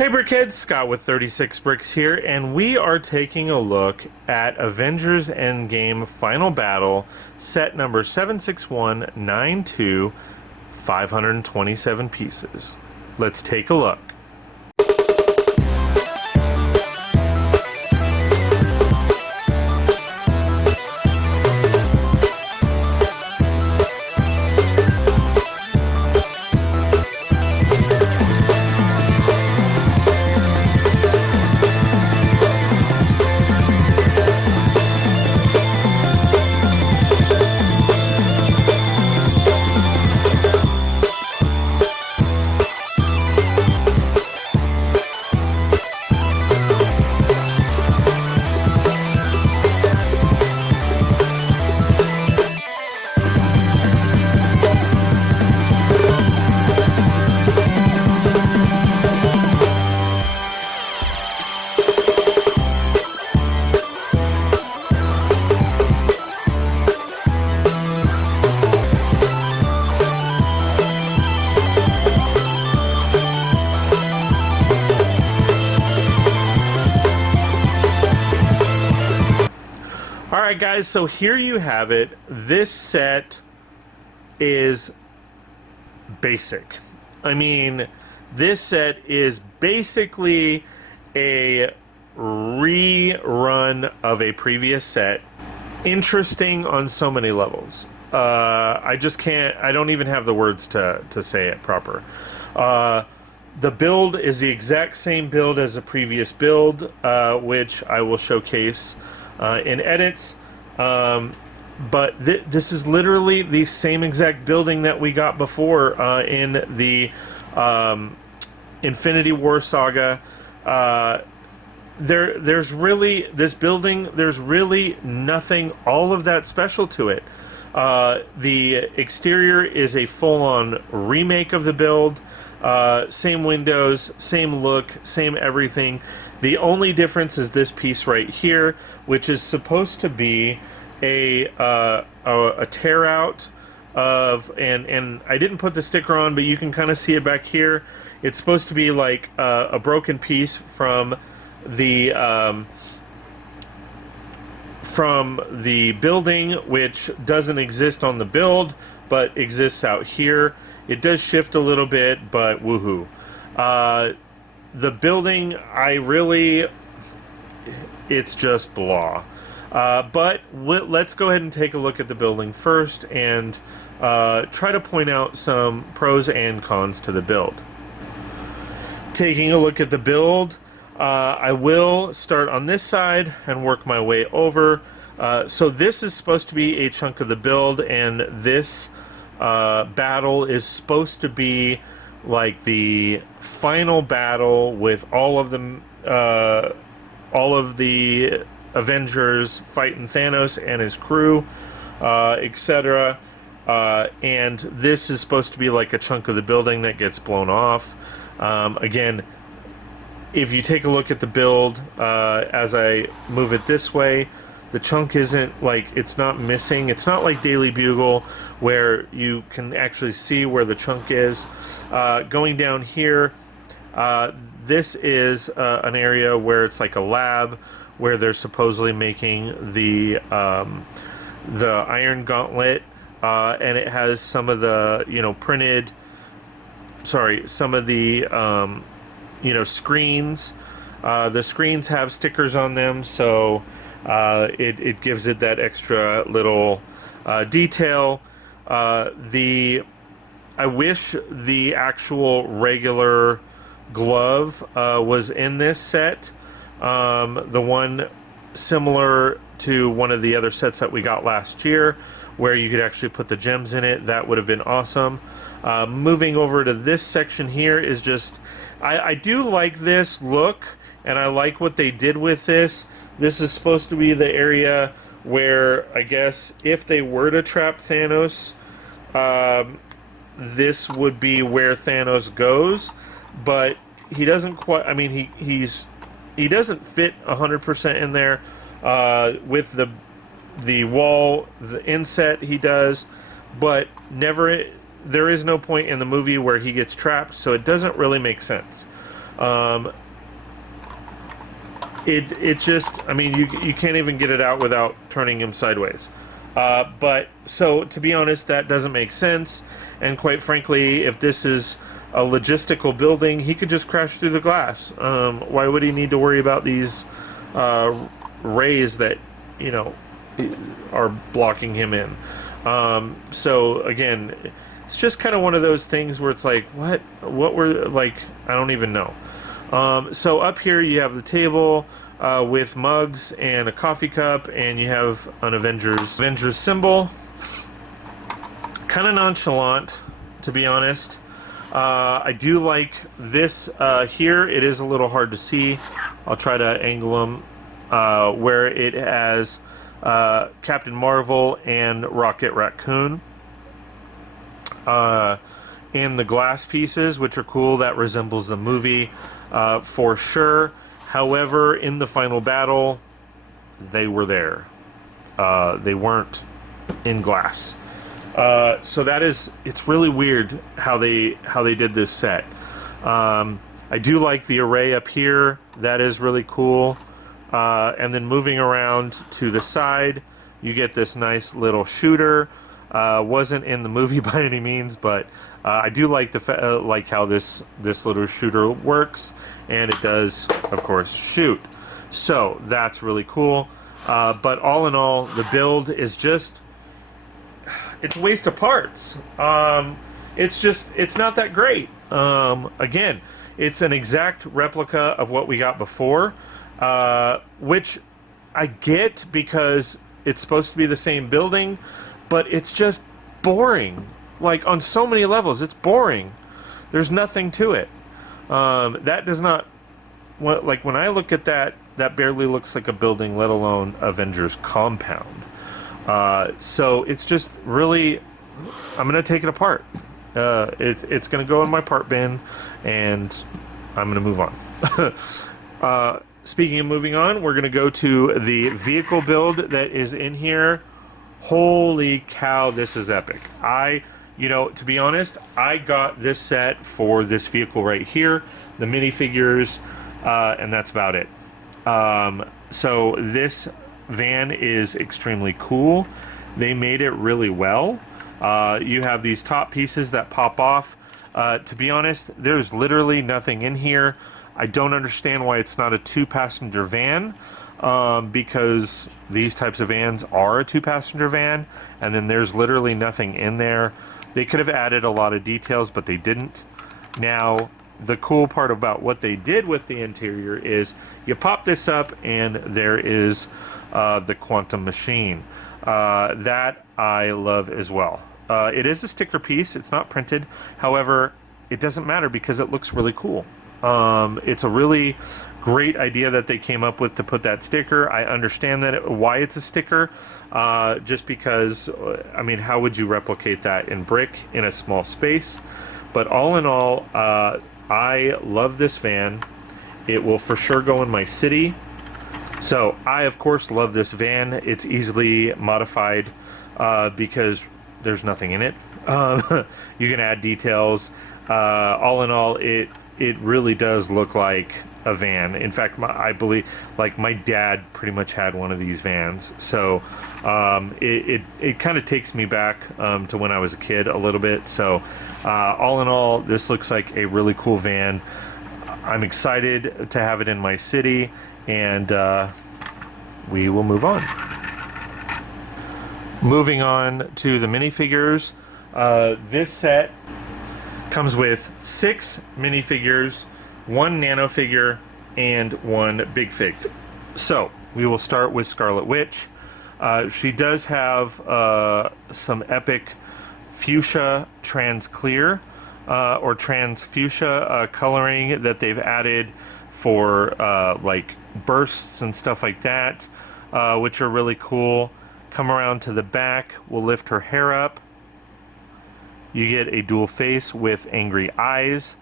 Hey Brickheads, Scott with 36 Bricks here, and we are taking a look at Avengers Endgame Final Battle, set number 76192, 527 pieces. Let's take a look. Alright guys, so here you have it. This set is basic. I mean, this set is basically a rerun of a previous set. Interesting on so many levels. I don't even have the words to say it proper. The build is the exact same build as the previous build, which I will showcase in edits, but this is literally the same exact building that we got before in the Infinity War Saga. There's really, this building, there's really nothing all of that special to it. The exterior is a full-on remake of the build. Same windows, same look, same everything. The only difference is this piece right here, which is supposed to be a tear out of, and I didn't put the sticker on, but you can kind of see it back here. It's supposed to be like a broken piece from the building, which doesn't exist on the build, but exists out here. It does shift a little bit, but woohoo. The building, it's just blah. But let's go ahead and take a look at the building first and try to point out some pros and cons to the build. Taking a look at the build, I will start on this side and work my way over. So this is supposed to be a chunk of the build, and this battle is supposed to be like the final battle with all of the Avengers fighting Thanos and his crew, etc. And this is supposed to be like a chunk of the building that gets blown off. Again, if you take a look at the build as I move it this way, the chunk isn't like, it's not missing. It's not like Daily Bugle where you can actually see where the chunk is. Going down here, this is an area where it's like a lab where they're supposedly making the Iron Gauntlet, and it has some of the, some of the, screens. The screens have stickers on them, so it gives it that extra little detail. I wish the actual regular glove was in this set. The one similar to one of the other sets that we got last year, where you could actually put the gems in it. That would have been awesome. Moving over to this section here is just, I do like this look, and I like what they did with this. This is supposed to be the area where, I guess, if they were to trap Thanos, this would be where Thanos goes. But he doesn't quite, I mean, he doesn't fit 100% in there. With the wall, the inset he does, but never, there is no point in the movie where he gets trapped, so it doesn't really make sense. It just, I mean, you can't even get it out without turning him sideways. But so to be honest, that doesn't make sense. And quite frankly, if this is a logistical building, he could just crash through the glass. Why would he need to worry about these rays that, you know, are blocking him in? So again, it's just kind of one of those things where it's like, what were, like, I don't even know. So up here you have the table with mugs and a coffee cup, and you have an Avengers symbol. Kind of nonchalant, to be honest. I do like this here. It is a little hard to see. I'll try to angle them where it has Captain Marvel and Rocket Raccoon. In the glass pieces, which are cool. That resembles the movie for sure. However, in the final battle, they were there. They weren't in glass. So that is, it's really weird how they did this set. I do like the array up here. That is really cool. And then moving around to the side, you get this nice little shooter. Wasn't in the movie by any means, but I do like like how this little shooter works, and it does, of course, shoot. So that's really cool. But all in all, the build is just, it's a waste of parts. It's not that great. Again, it's an exact replica of what we got before, which I get because it's supposed to be the same building, but it's just boring. Like, on so many levels, it's boring. There's nothing to it. That does not, like, when I look at that, that barely looks like a building, let alone Avengers compound. So it's just really, I'm going to take it apart. It's going to go in my part bin, and I'm going to move on. Speaking of moving on, we're going to go to the vehicle build that is in here. Holy cow, this is epic. You know, to be honest, I got this set for this vehicle right here, the minifigures, and that's about it. So this van is extremely cool. They made it really well. You have these top pieces that pop off. To be honest, there's literally nothing in here. I don't understand why it's not a 2-passenger van, because these types of vans are a 2-passenger van, and then there's literally nothing in there. They could have added a lot of details, but they didn't. Now, the cool part about what they did with the interior is you pop this up and there is the quantum machine. That I love as well. It is a sticker piece. It's not printed. However, it doesn't matter because it looks really cool. It's a really great idea that they came up with to put that sticker. I understand that why it's a sticker, just because, I mean, how would you replicate that in brick in a small space? But all in all, I love this van. It will for sure go in my city. So I, of course, love this van. It's easily modified because there's nothing in it. You can add details. All in all, it really does look like a van. In fact, I believe, like, my dad pretty much had one of these vans. So it kind of takes me back to when I was a kid a little bit. So all in all, this looks like a really cool van. I'm excited to have it in my city, and we will move on. Moving on to the minifigures. This set comes with 6 minifigures, 1 nano figure, and 1 big fig. So we will start with Scarlet Witch. She does have some epic fuchsia trans clear or trans fuchsia coloring that they've added for like bursts and stuff like that, which are really cool. Come around to the back, we'll lift her hair up. You get a dual face with angry eyes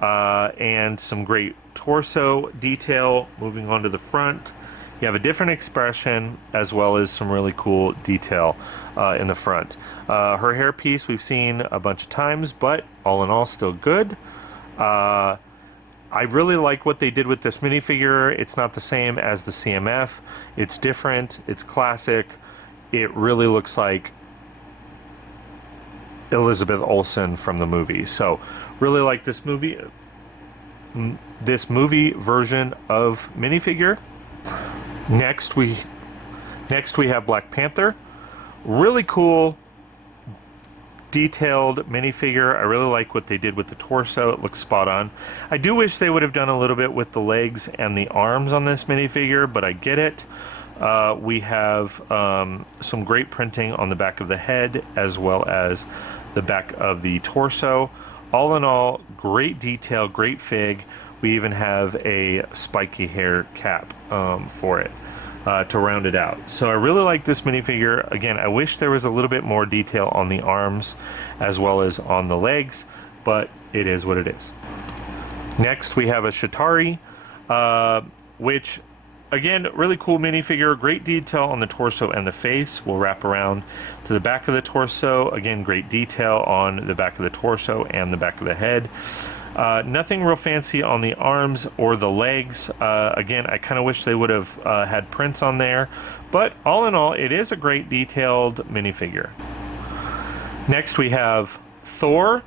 and some great torso detail. Moving on to the front, you have a different expression as well as some really cool detail in the front. Her hairpiece we've seen a bunch of times, but all in all, still good. I really like what they did with this minifigure. It's not the same as the CMF. It's different. It's classic. It really looks like Elizabeth Olsen from the movie. So really like this movie version of minifigure. Next we have Black Panther. Really cool detailed minifigure. I really like what they did with the torso. It looks spot on. I do wish they would have done a little bit with the legs and the arms on this minifigure, but I get it. We have some great printing on the back of the head as well as the back of the torso. All in all, great detail, great fig. We even have a spiky hair cap for it to round it out. So I really like this minifigure. Again, I wish there was a little bit more detail on the arms as well as on the legs, but it is what it is. Next, we have a Shatari, which, again, really cool minifigure. Great detail on the torso and the face. We'll wrap around to the back of the torso. Again, great detail on the back of the torso and the back of the head. Nothing real fancy on the arms or the legs. Again, I kind of wish they would have had prints on there, but all in all, it is a great detailed minifigure. Next, we have Thor.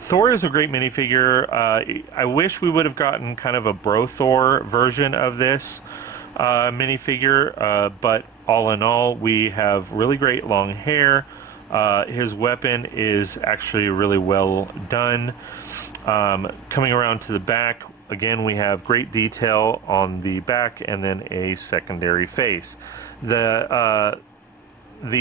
Thor is a great minifigure. I wish we would have gotten kind of a Bro Thor version of this minifigure, but all in all, we have really great long hair. His weapon is actually really well done. Coming around to the back, again, we have great detail on the back and then a secondary face. The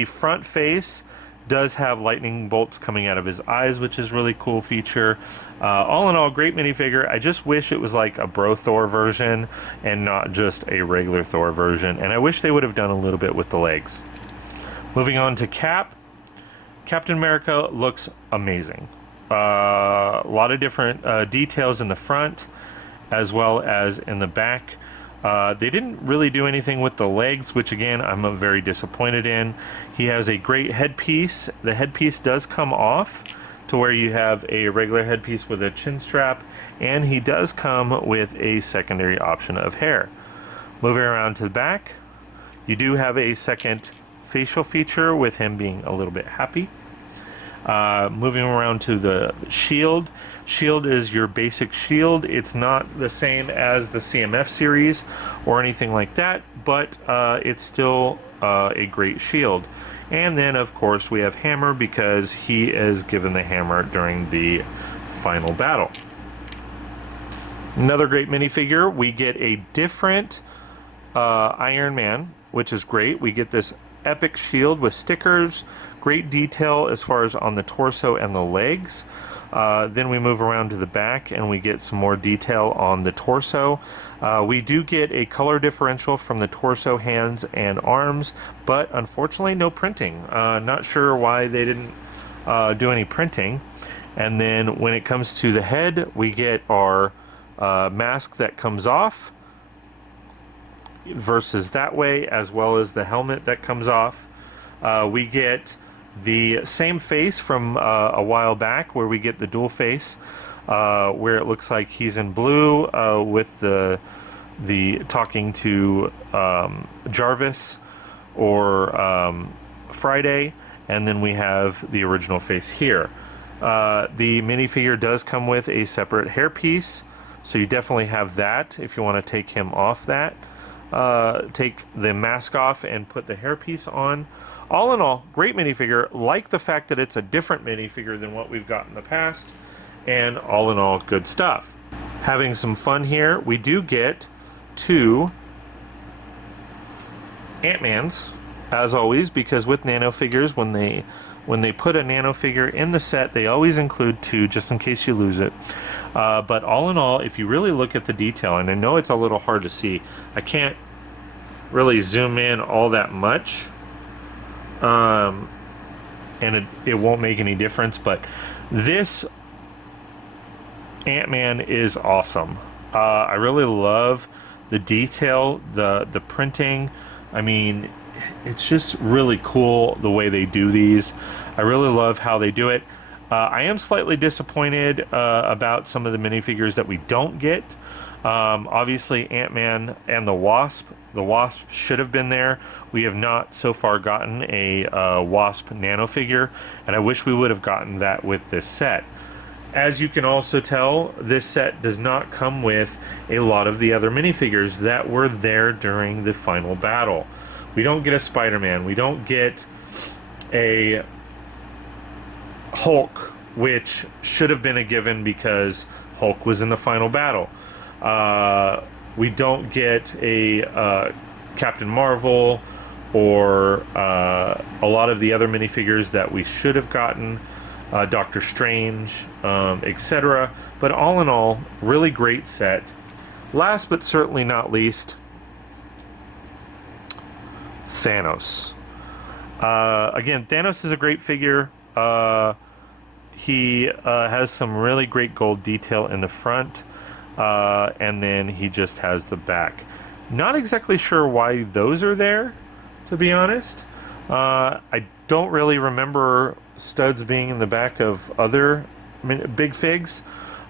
front face does have lightning bolts coming out of his eyes, which is really cool feature. All in all, great minifigure. I just wish it was like a Bro Thor version and not just a regular Thor version. And I wish they would have done a little bit with the legs. Moving on to Cap. Captain America looks amazing. A lot of different details in the front as well as in the back. They didn't really do anything with the legs, which again, I'm very disappointed in. He has a great headpiece. The headpiece does come off to where you have a regular headpiece with a chin strap, and he does come with a secondary option of hair. Moving around to the back, you do have a second facial feature with him being a little bit happy. Moving around to the shield. Shield is your basic shield. It's not the same as the CMF series or anything like that, but it's still a great shield. And then, of course, we have Hammer because he is given the hammer during the final battle. Another great minifigure. We get a different Iron Man, which is great. We get this epic shield with stickers, great detail as far as on the torso and the legs. Then we move around to the back and we get some more detail on the torso. We do get a color differential from the torso, hands, and arms, but unfortunately no printing. Not sure why they didn't do any printing. And then when it comes to the head, we get our mask that comes off versus that way, as well as the helmet that comes off. We get the same face from a while back where we get the dual face, where it looks like he's in blue with the talking to Jarvis or Friday, and then we have the original face here. The minifigure does come with a separate hairpiece, so you definitely have that if you want to take him off that. Take the mask off and put the hairpiece on. All in all, great minifigure. Like the fact that it's a different minifigure than what we've got in the past, and all in all, good stuff. Having some fun here, we do get two Ant-Mans, as always, because with nano figures, when they put a nano figure in the set, they always include two just in case you lose it. But all in all, if you really look at the detail, and I know it's a little hard to see, I can't really zoom in all that much, and it won't make any difference, but this Ant-Man is awesome. I really love the detail, the printing. I mean, it's just really cool the way they do these. I really love how they do it. I am slightly disappointed about some of the minifigures that we don't get. Obviously, Ant-Man and the Wasp. The Wasp should have been there. We have not so far gotten a Wasp nano figure, and I wish we would have gotten that with this set. As you can also tell, this set does not come with a lot of the other minifigures that were there during the final battle. We don't get a Spider-Man. We don't get a Hulk, which should have been a given because Hulk was in the final battle. We don't get a Captain Marvel or a lot of the other minifigures that we should have gotten, Doctor Strange, etc. But all in all, really great set. Last but certainly not least, Thanos. Again, Thanos is a great figure. He has some really great gold detail in the front, and then he just has the back. Not exactly sure why those are there, to be honest. I don't really remember studs being in the back of other big figs,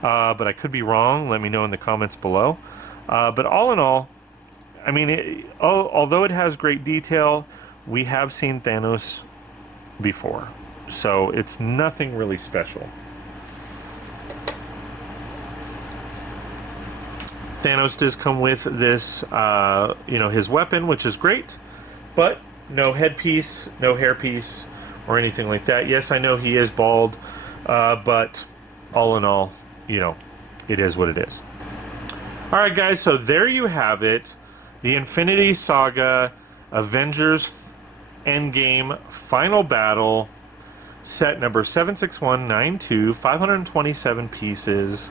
but I could be wrong. Let me know in the comments below. But all in all, I mean, although it has great detail, we have seen Thanos before, so it's nothing really special. Thanos does come with this, you know, his weapon, which is great, but no headpiece, no hairpiece, or anything like that. Yes, I know he is bald, but all in all, you know, it is what it is. Alright guys, so there you have it. The Infinity Saga Avengers Endgame Final Battle, set number 76192, 527 pieces.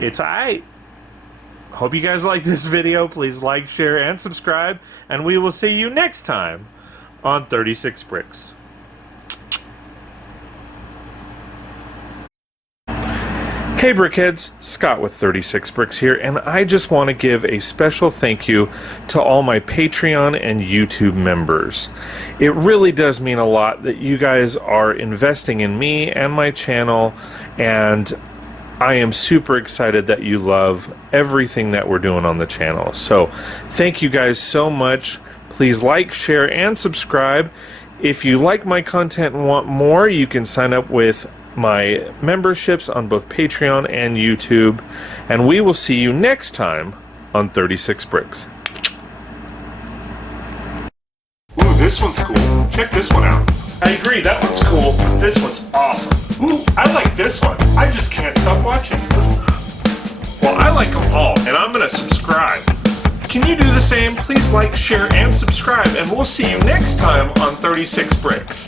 It's aight. Hope you guys like this video. Please like, share, and subscribe, and we will see you next time on 36 Bricks. Hey Brickheads, Scott with 36 Bricks here, and I just want to give a special thank you to all my Patreon and YouTube members. It really does mean a lot that you guys are investing in me and my channel, and I am super excited that you love everything that we're doing on the channel. So thank you guys so much. Please like, share, and subscribe. If you like my content and want more, you can sign up with my memberships on both Patreon and YouTube. And we will see you next time on 36 Bricks. Ooh, this one's cool. Check this one out. I agree, that one's cool. This one's awesome. Ooh, I like this one. I just can't stop watching. Well, I like them all, and I'm gonna subscribe. Can you do the same? Please like, share, and subscribe, and we'll see you next time on 36 Bricks.